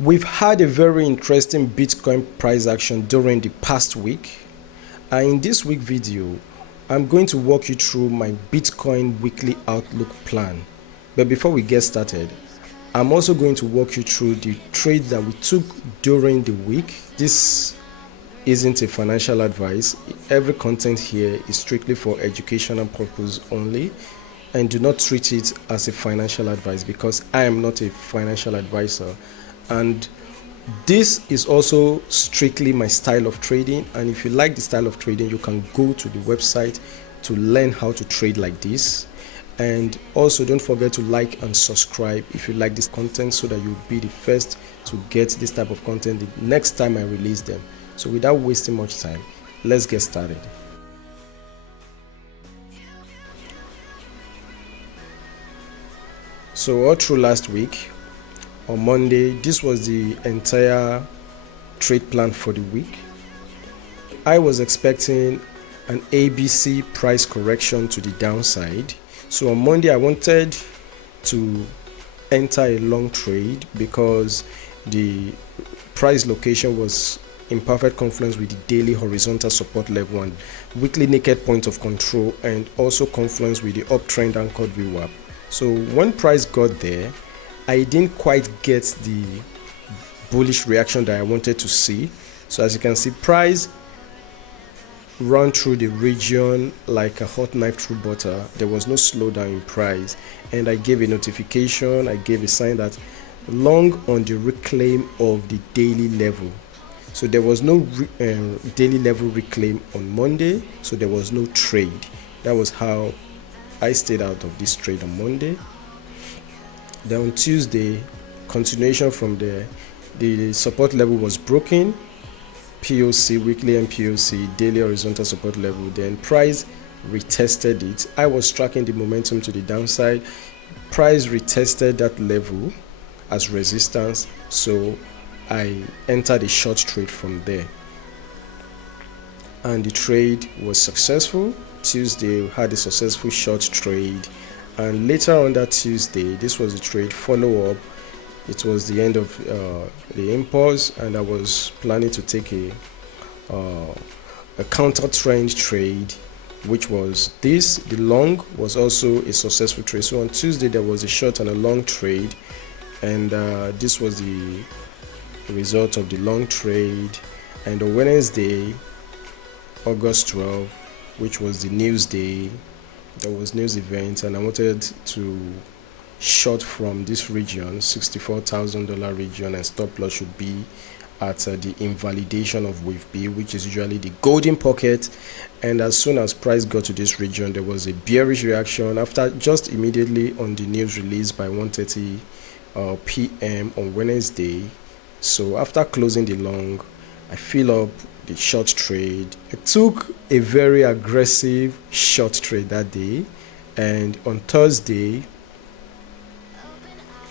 We've had a very interesting Bitcoin price action during the past week. And in this week video, I'm going to walk you through my Bitcoin weekly outlook plan. But before we get started, I'm also going to walk you through the trades that we took during the week. This isn't a financial advice. Every content here is strictly for educational purpose only, and do not treat it as a financial advice because I am not a financial advisor. And this is also strictly my style of trading, and if you like the style of trading, you can go to the website to learn how to trade like this. And also don't forget to like and subscribe if you like this content, so that you'll be the first to get this type of content the next time I release them. So without wasting much time, let's get started. So all through last week, on Monday, this was the entire trade plan for the week. I was expecting an ABC price correction to the downside. So on Monday, I wanted to enter a long trade because the price location was in perfect confluence with the daily horizontal support level and weekly naked point of control, and also confluence with the uptrend anchored VWAP. So when price got there, I didn't quite get the bullish reaction that I wanted to see. So as you can see, price run through the region like a hot knife through butter. There was no slowdown in price, and I gave a notification, I gave a sign that long on the reclaim of the daily level. So there was no daily level reclaim on Monday, so there was no trade. That was how I stayed out of this trade on Monday. Then on Tuesday, continuation from there, the support level was broken, POC, weekly and POC, daily horizontal support level. Then price retested it. I was tracking the momentum to the downside. Price retested that level as resistance, so I entered a short trade from there. And the trade was successful. Tuesday, we had a successful short trade. And later on that Tuesday, this was a trade follow-up. It was the end of the impulse, and I was planning to take a counter trend trade, which was this. The long was also a successful trade. So on Tuesday, there was a short and a long trade, and this was the result of the long trade. And on Wednesday, August 12th, which was the news day, there was news event, and I wanted to short from this region, $64,000 region, and stop loss should be at the invalidation of wave B, which is usually the golden pocket. And as soon as price got to this region, there was a bearish reaction after just immediately on the news release by 1:30 p.m. on Wednesday. So after closing the long, I fill up the short trade. I took a very aggressive short trade that day, and on Thursday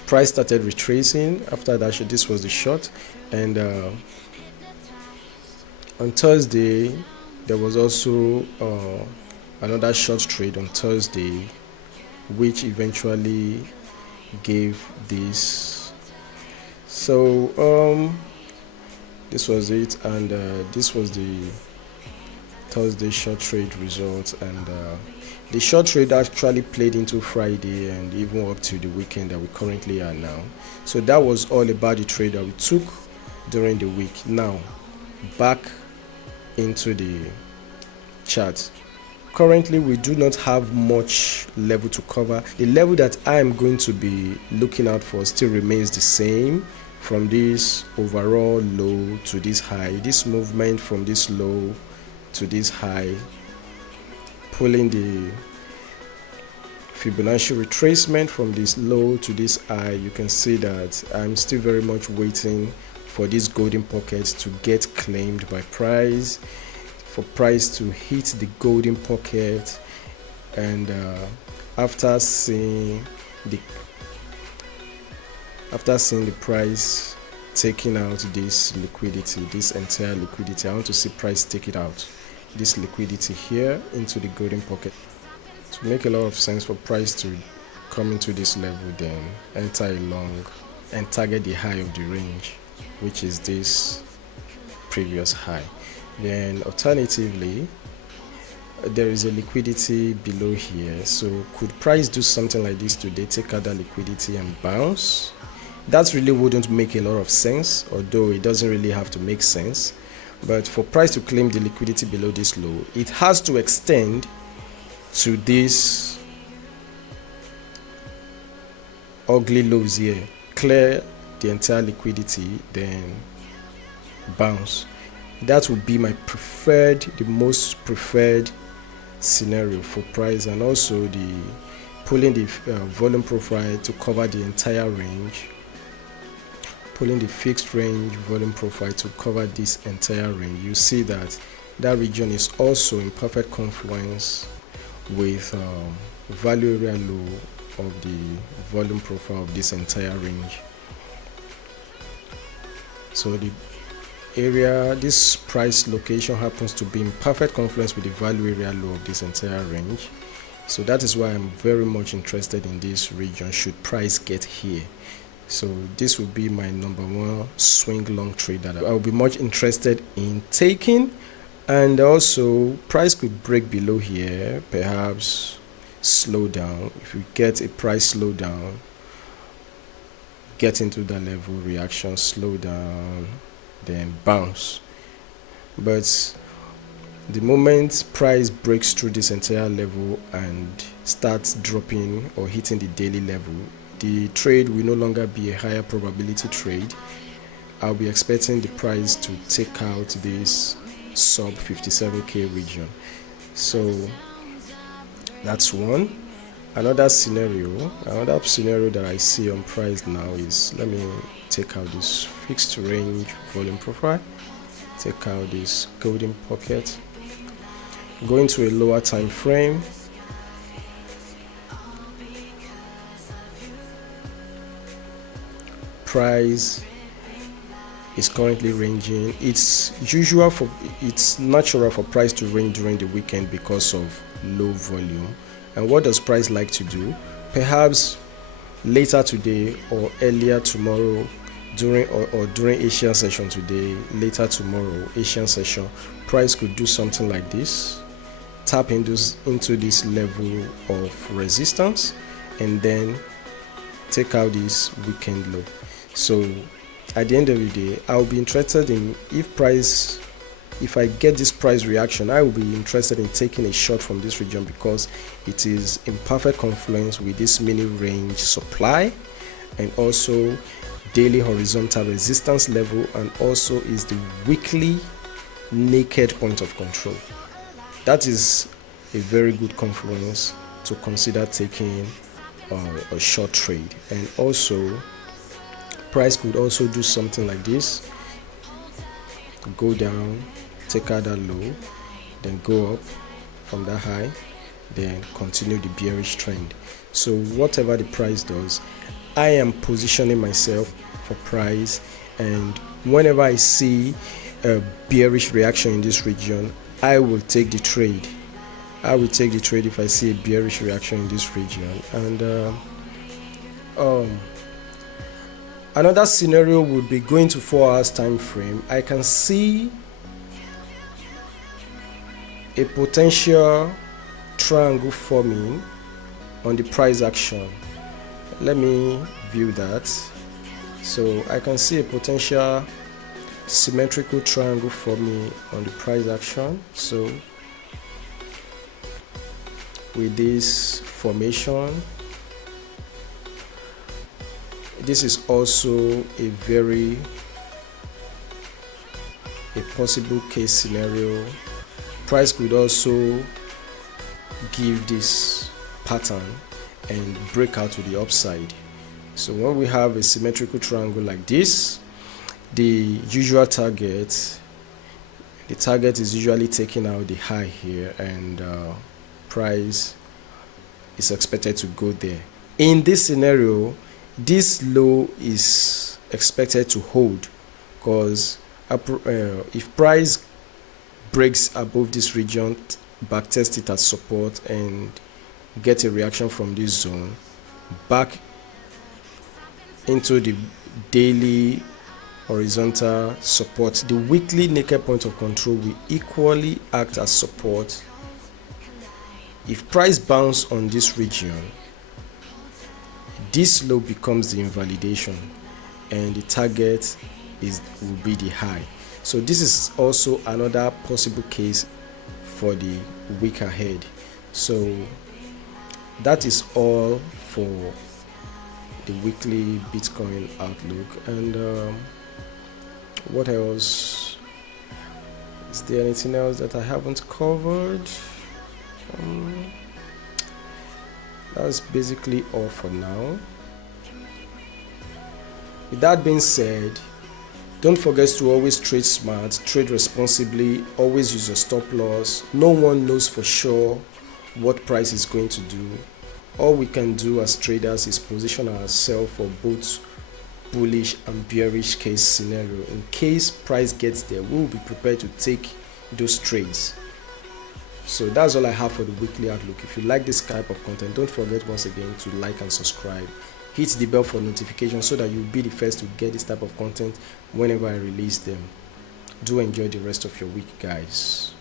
price started retracing. After that, this was the short, and on Thursday there was also another short trade on Thursday, which eventually gave this. So this was it, and this was the Thursday short trade results, and the short trade actually played into Friday and even up to the weekend that we currently are now. So that was all about the trade that we took during the week. Now back into the chart. Currently we do not have much level to cover. The level that I am going to be looking out for still remains the same, from this overall low to this high. This movement from this low to this high, pulling the Fibonacci retracement from this low to this high. You can see that I'm still very much waiting for these golden pockets to get claimed by price, for price to hit the golden pocket. And after seeing the price taking out this liquidity, this entire liquidity, I want to see price take it out, this liquidity here, into the golden pocket. To make a lot of sense for price to come into this level, then enter a long and target the high of the range, which is this previous high. Then alternatively, there is a liquidity below here, so could price do something like this today, take out that liquidity and bounce? That really wouldn't make a lot of sense, although it doesn't really have to make sense. But for price to claim the liquidity below this low, it has to extend to this ugly lows here, clear the entire liquidity, then bounce. That would be my preferred, the most preferred scenario for price, and also the pulling the volume profile to cover the entire range, pulling the fixed range volume profile to cover this entire range. You see that that region is also in perfect confluence with value area low of the volume profile of this entire range. So the area, this price location happens to be in perfect confluence with the value area low of this entire range. So that is why I'm very much interested in this region should price get here. So this will be my number one swing long trade that I will be much interested in taking. And also price could break below here, perhaps slow down. If we get a price slowdown, get into that level, reaction, slow down, then bounce. But the moment price breaks through this entire level and starts dropping or hitting the daily level, the trade will no longer be a higher probability trade. I'll be expecting the price to take out this sub 57k region. So that's one. Another scenario that I see on price now is, let me take out this fixed range volume profile, take out this golden pocket, go into a lower time frame, price is currently ranging. It's natural for price to range during the weekend because of low volume. And what does price like to do? Perhaps later today or earlier tomorrow, during Asian session today, later tomorrow Asian session, price could do something like this, tap into this level of resistance, and then take out this weekend low. So at the end of the day, I'll be interested in, if I get this price reaction, I will be interested in taking a shot from this region because it is in perfect confluence with this mini range supply and also daily horizontal resistance level, and also is the weekly naked point of control. That is a very good confluence to consider taking a short trade. And also price could also do something like this, go down, take out that low, then go up from that high, then continue the bearish trend. So whatever the price does, I am positioning myself for price, and whenever I see a bearish reaction in this region, I will take the trade. I will take the trade if I see a bearish reaction in this region. And another scenario would be going to 4 hours time frame. I can see a potential triangle forming on the price action. Let me view that. So I can see a potential symmetrical triangle forming on the price action. So with this formation, this is also a possible case scenario. Price could also give this pattern and break out to the upside. So when we have a symmetrical triangle like this, the target is usually taking out the high here, and price is expected to go there. In this scenario, this low is expected to hold, because if price breaks above this region, backtest it as support and get a reaction from this zone back into the daily horizontal support. The weekly naked point of control will equally act as support. If price bounce on this region, this low becomes the invalidation and the target will be the high. So this is also another possible case for the week ahead. So that is all for the weekly Bitcoin outlook. And what else? Is there anything else that I haven't covered? That's basically all for now. With that being said, don't forget to always trade smart, trade responsibly, always use your stop loss. No one knows for sure what price is going to do. All we can do as traders is position ourselves for both bullish and bearish case scenario. In case price gets there, we will be prepared to take those trades. So that's all I have for the weekly outlook. If you like this type of content, don't forget once again to like and subscribe. Hit the bell for notifications so that you'll be the first to get this type of content whenever I release them. Do enjoy the rest of your week, guys.